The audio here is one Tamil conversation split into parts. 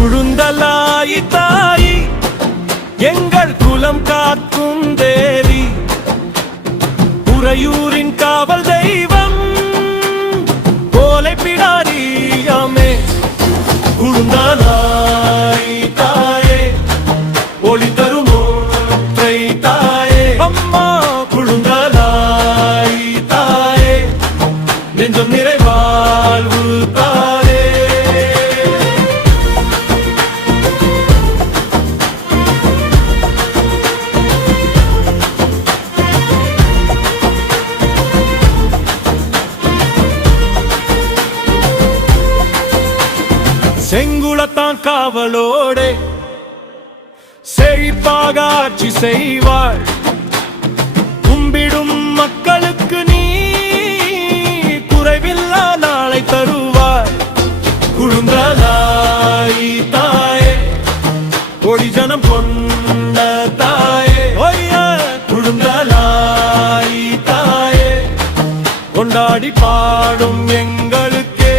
குழுந்தலாய் தாயி எங்கள் குலம் காக்கும் தேவி, உறையூரின் காவல் தெய்வம் போலை பிடாரியாமே. குழுந்தலாய் தாயே ஒளி தரும் ஒற்றை தாயே, அம்மா குழுந்தலாய் தாயே நெஞ்சம் நிறைவாழ்வு தாயே. செங்குளத்தான் காவலோடே செழிப்பாக ஆட்சி செய்வாள், கும்பிடும் மக்களுக்கு நீ குறைவில்லா நாளை தருவாய். குழுந்தலாய் தாயே கொடி ஜனம் கொண்ட தாயே, குழுந்தலாய் தாயே கொண்டாடி பாடும் எங்களுக்கே.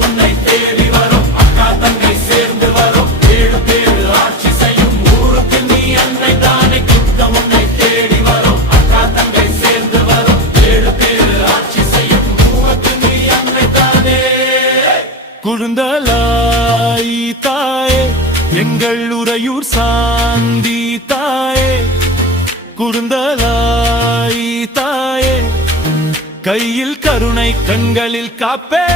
உன்னை தேடி வரும் அக்கா தங்கை சேர்ந்து வரும், 7 பேரு ஆட்சி செய்யும் ஊருக்கு நீ அன்னை தானே. யுத்தம் உன்னை தேடி வரும் அக்கா தங்கை சேர்ந்து வரும், 7 பேரு ஆட்சி செய்யும் ஊருக்கு நீ அன்னை தானே. குழுந்தலாய் தாயே எங்கள் உறையூர் சாந்தி தாயே, குழுந்தலாய் தாயே கையில் கருணை கண்களில் காப்பே.